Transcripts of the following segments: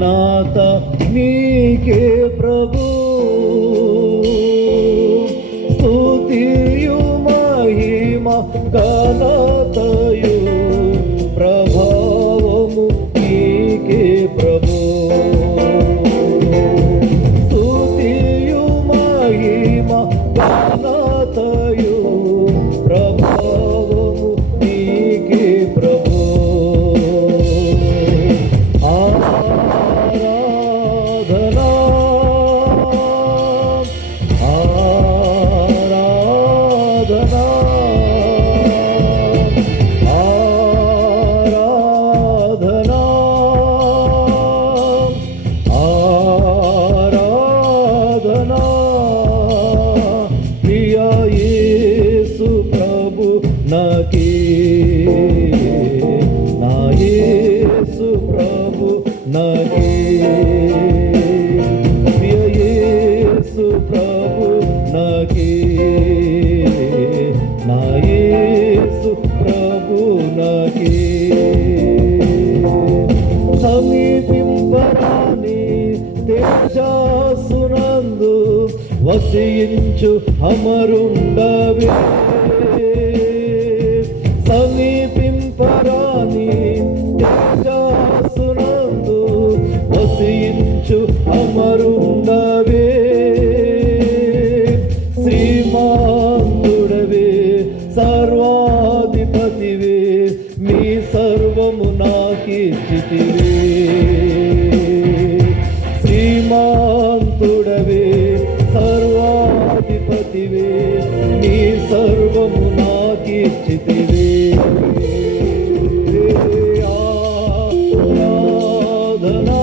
ఘనత నీకే ప్రభు, స్తుతియు మహిమ ఘనతయు ప్రభావము నీకే ప్రభు, స్తుతియు మహిమ ఘనతయు ప్రభావము నీకే ప్రభు. ఆరాధనా ఆరాధనా ఆరాధనా ఆరాధనా ప్రియ యేసు ప్రభు నాకే, నా యేసు ప్రభు నాకే, ప్రియ యేసు ప్రభు నాకే, నా యేసు ప్రభు నాకే. సమీపింపరాని తేజస్సునందు వసించు అమరుండవే, సమీపింపరాని తేజస్సునందు వసించు అమరుండవే, శ్రీమంతుడవే సర్వాధిపతివే, మీ సర్వము నాకిచ్చితివే, శ్రీమంతుడవే సర్వాధిపతివే, నీ సర్వము నాకిచ్చితివే. ఆరాధనా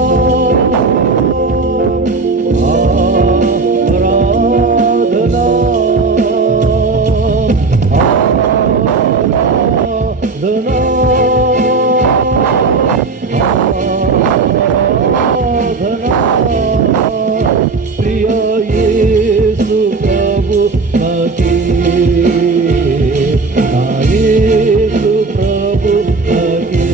ఆరాధనా ఆరాధనా ప్రియ యేసు ప్రభు నాకే, నా యేసు ప్రభు నాకే.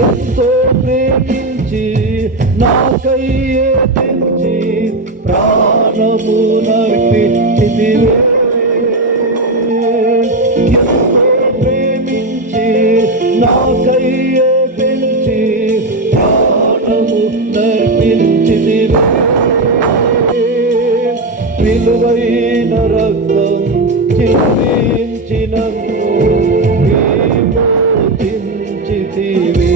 ఎంతో ప్రేమించి నాకయ్యే తెంచి ప్రాణము నర్పించితివే, ఎంతో ప్రేమించి నాకయ్యే తెంచి ప్రాణము నర్పించితివే, విలువైన రక్తం చిందించి నన్ను విమోచించితివే,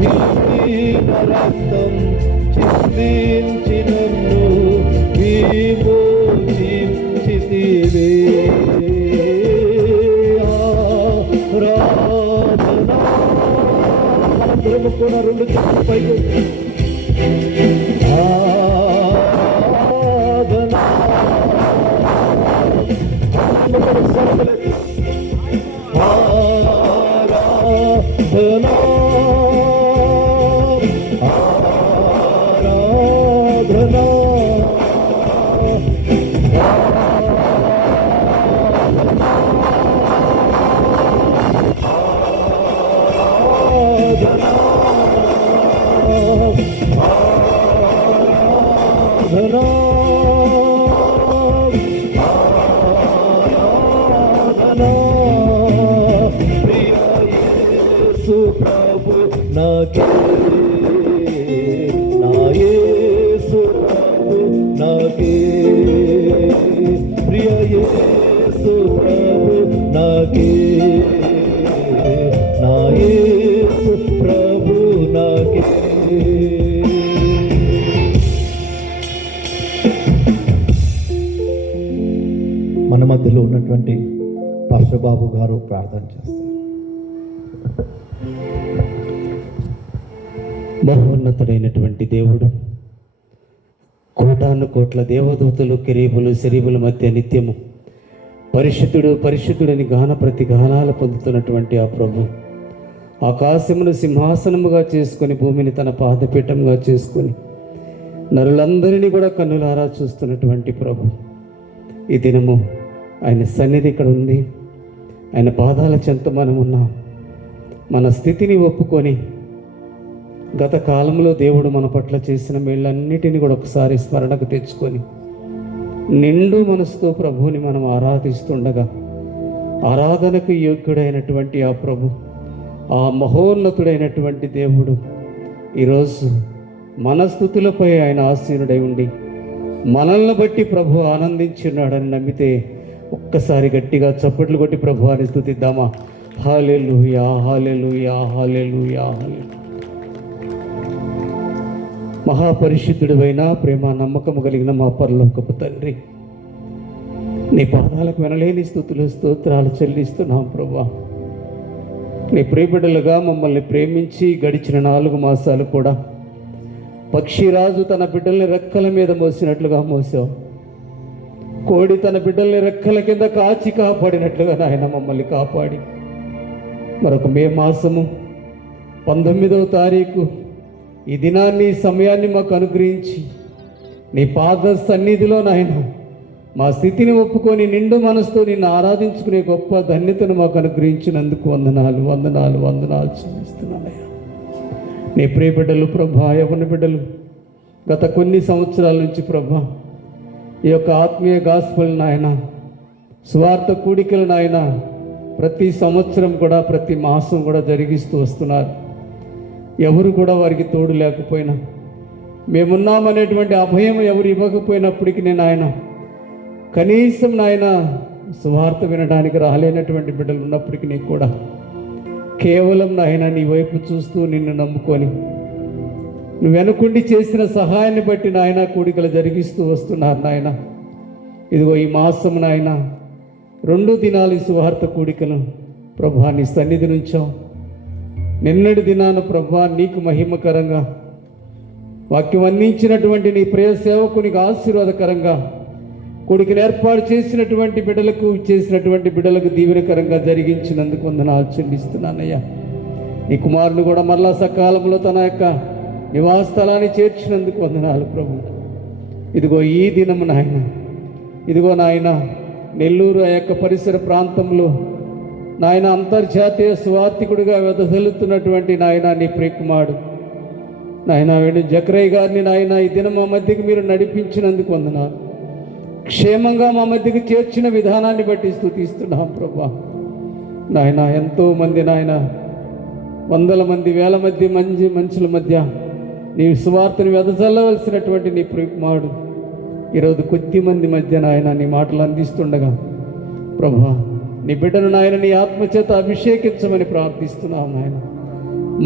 విలువైన రక్తం చిందించి నన్ను విమోచించితివే. ఆరాధనా అందరము కూడా రెండు చేతులు పైకి ఆరాధనా ఆరాధనా ఆరాధనా ప్రభు నాకే, నా యేసు ప్రభు నాకే, ప్రియ యేసు ప్రభు నాకే, నా యేసు ప్రభు నాకే. మన మధ్యలో ఉన్నటువంటి పాస్టర్ గారు ప్రార్థన చేస్తారు. మహోన్నతుడైనటువంటి దేవుడు, కోటాను కోట్ల దేవదూతలు కెరీబులు శరీబుల మధ్య నిత్యము పరిశుద్ధుడు పరిశుద్ధుడని గాన ప్రతి గానాలు పొందుతున్నటువంటి ఆ ప్రభు, ఆకాశమును సింహాసనముగా చేసుకొని భూమిని తన పాదపీఠంగా చేసుకొని నరులందరినీ కూడా కన్నులారా చూస్తున్నటువంటి ప్రభు, ఈ దినము ఆయన సన్నిధి ఇక్కడ ఉంది. ఆయన పాదాల చెంత మనం ఉన్నాం. మన స్థితిని ఒప్పుకొని గత కాలంలో దేవుడు మన పట్ల చేసిన మేళ్ళన్నిటిని కూడా ఒకసారి స్మరణకు తెచ్చుకొని నిండు మనసుతో ప్రభువుని మనం ఆరాధిస్తుండగా ఆరాధనకు యోగ్యుడైనటువంటి ఆ ప్రభు, ఆ మహోన్నతుడైనటువంటి దేవుడు ఈరోజు మన స్తుతులపై ఆయన ఆసీనుడై ఉండి మనల్ని బట్టి ప్రభు ఆనందించున్నాడని నమ్మితే ఒక్కసారి గట్టిగా చప్పట్లు కొట్టి ప్రభు అని స్తుతిద్దామా. హల్లెలూయా, హల్లెలూయా, హల్లెలూయా, హల్లెలూయా. మహాపరిశుద్ధుడివైన ప్రేమ నమ్మకము కలిగిన మా పరలోకపు తండ్రి, నీ పాదాలకు వినలేని స్తుతులు స్తోత్రాలు చెల్లిస్తున్నాం ప్రభా. నీ ప్రియబిడ్డలుగా మమ్మల్ని ప్రేమించి గడిచిన 4 మాసాలు కూడా పక్షిరాజు తన బిడ్డల్ని రెక్కల మీద మోసినట్లుగా మోసావు. కోడి తన బిడ్డల్ని రెక్కల కింద కాచి కాపాడినట్లుగా నాయన మమ్మల్ని కాపాడి మరొక మే మాసము 19వ తారీఖు ఈ దినాన్ని, సమయాన్ని మాకు అనుగ్రహించి నీ పాద సన్నిధిలో నాయన మా స్థితిని ఒప్పుకొని నిండు మనసుతో నిన్ను ఆరాధించుకునే గొప్ప ధన్యతను మాకు అనుగ్రహించినందుకు వందనాలు, వందనాలు, వందనాలు చెల్లిస్తున్నానయ్యా. నీ ప్రియ బిడ్డలు ప్రభా, యవ్వన బిడ్డలు గత కొన్ని సంవత్సరాల నుంచి ప్రభా ఈ యొక్క ఆత్మీయ గాస్పల్ నాయన, స్వార్థ కూడికలు నాయన ప్రతి సంవత్సరం కూడా ప్రతి మాసం కూడా జరిగిస్తూ వస్తున్నారు. ఎవరు కూడా వారికి తోడు లేకపోయినా, మేమున్నామనేటువంటి అభయం ఎవరు ఇవ్వకపోయినప్పటికీ నేను ఆయన కనీసం నాయన సువార్త వినడానికి రాలేనటువంటి బిడ్డలు ఉన్నప్పటికీ కూడా కేవలం నాయన నీ వైపు చూస్తూ నిన్ను నమ్ముకొని నువ్వు వెనుకుండి చేసిన సహాయాన్ని బట్టి నాయన కూడికలు జరిగిస్తూ వస్తున్నారు నాయన. ఇదిగో ఈ మాసం నాయన 2 దినాలు ఈ సువార్త కూడికలు ప్రభా నీ సన్నిధి నుంచాం. నిన్నటి దినాన ప్రభా నీకు మహిమకరంగా వాక్యం అందించినటువంటి నీ ప్రియ సేవకునికి ఆశీర్వాదకరంగా కొడుకుని ఏర్పాటు చేసినటువంటి బిడ్డలకు చేసినటువంటి బిడ్డలకు దీవెనకరంగా జరిగించినందుకు వందనాలు చెల్లిస్తున్నానయ్యా. నీ కుమారుని కూడా మరలా సకాలంలో తన యొక్క నివాస స్థలాన్ని చేర్చినందుకు వందనాలు ప్రభు. ఇదిగో ఈ దినము నాయన, ఇదిగో నాయన నెల్లూరు ఆ యొక్క పరిసర ప్రాంతంలో నాయన అంతర్జాతీయ స్వార్థికుడిగా వెదజల్లుతున్నటువంటి నాయన నీ ప్రియకుమారుడు నాయన వేణు జకరయ్య గారిని నాయన ఈ దినం మా మధ్యకి మీరు నడిపించినందుకు వందనాలు. క్షేమంగా మా మధ్యకి చేర్చిన విధానాన్ని బట్టి స్తుతిస్తున్నాం ప్రభా. నాయన ఎంతోమంది నాయన వందల మంది వేల మంది మనుషుల మధ్య నీ సువార్తను వెదజల్లవలసినటువంటి నీ ప్రియకుమారుడు ఈరోజు కొద్ది మంది మధ్య నాయన నీ మాటలు అందిస్తుండగా ప్రభా నీ బిడ్డను నాయన నీ ఆత్మచేత అభిషేకించమని ప్రార్థిస్తున్నాం నాయన.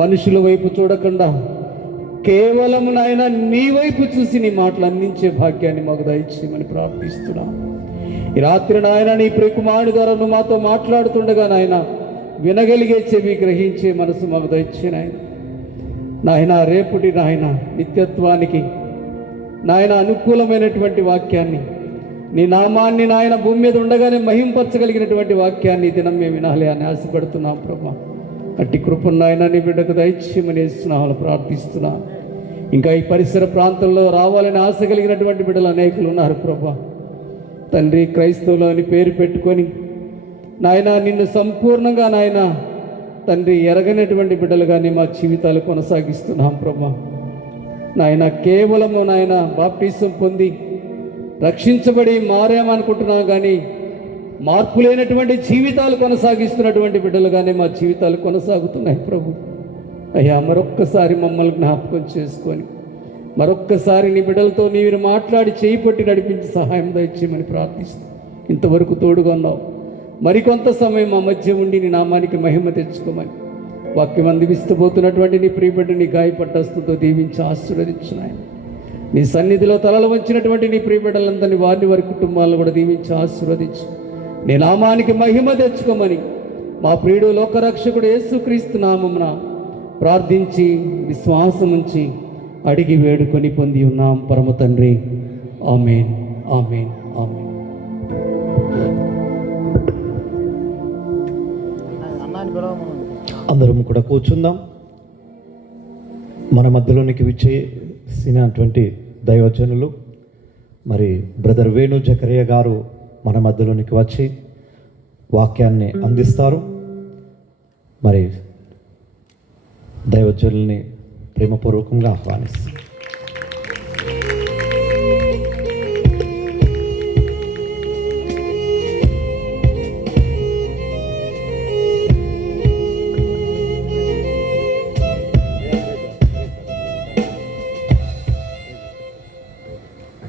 మనుషుల వైపు చూడకుండా కేవలం నాయన నీ వైపు చూసి నీ మాటలు అందించే భాగ్యాన్ని మాకు దయచేయమని ప్రార్థిస్తున్నాం. ఈ రాత్రి నాయన నీ ప్రియకుమారుడి ద్వారా నువ్వు మాతో మాట్లాడుతుండగా నాయన వినగలిగే చెవి గ్రహించే మనసు మాకు దయచే నాయన. నాయన రేపటి నాయన నిత్యత్వానికి నాయన అనుకూలమైనటువంటి వాక్యాన్ని, నీ నామాన్ని నాయన భూమి మీద ఉండగానే మహింపరచగలిగినటువంటి వాక్యాన్ని దినం మేము వినాలి అని ఆశపడుతున్నాం ప్రభా. అట్టి కృపను నాయన నీ బిడ్డకు దయచేయమని ఇస్తున్నామని ప్రార్థిస్తున్నా. ఇంకా ఈ పరిసర ప్రాంతంలో రావాలని ఆశ కలిగినటువంటి బిడ్డలు అనేకులు ఉన్నారు ప్రభా. తండ్రి, క్రైస్తవులు అని పేరు పెట్టుకొని నాయన నిన్ను సంపూర్ణంగా నాయన తండ్రి ఎరగనటువంటి బిడ్డలుగానే మా జీవితాలు కొనసాగిస్తున్నాం ప్రభా. నాయన కేవలము నాయన బాప్టిజం పొంది రక్షించబడి మారామనుకుంటున్నాం కానీ మార్పు లేనటువంటి జీవితాలు కొనసాగిస్తున్నటువంటి బిడ్డలుగానే మా జీవితాలు కొనసాగుతున్నాయి ప్రభు. అయ్యా, మరొక్కసారి మమ్మల్ని జ్ఞాపకం చేసుకొని మరొక్కసారి నీ బిడ్డలతో నీవు మాట్లాడి చేయి పట్టి నడిపించి సహాయం దయచేయమని ప్రార్థిస్తాం. ఇంతవరకు తోడుగా ఉన్నావు, మరికొంత సమయం మా మధ్య ఉండి నీ నామానికి మహిమ తెచ్చుకోమని వాక్యం అందిస్తబోతున్నటువంటి నీ ప్రియబిడ్డ నీ గాయపట్టస్తుతో దీవించి ఆశీర్వదించున్నాయి. నీ సన్నిధిలో తలలు వంచినటువంటి నీ ప్రియబిడ్డలందరినీ వారిని వారి కుటుంబాలను కూడా దీవించి ఆశీర్వదించు. నీ నామానికి మహిమ తెచ్చుకోమని మా ప్రియుడు లోకరక్షకుడు యేసుక్రీస్తు నామమున ప్రార్థించి విశ్వాసం ఉంచి అడిగి వేడుకొని పొంది ఉన్నాం పరమ తండ్రి. ఆమేన్, ఆమేన్, ఆమేన్. అందరం కూడా కూర్చుందాం. మన మధ్యలోనికి విచ్చేసినటువంటి దైవజనులు మరి బ్రదర్ వేణు జకరయ్య గారు మన మధ్యలోనికి వచ్చి వాక్యాన్ని అందిస్తారు. మరి దైవజనుల్ని ప్రేమపూర్వకంగా ఆహ్వానిస్తాం.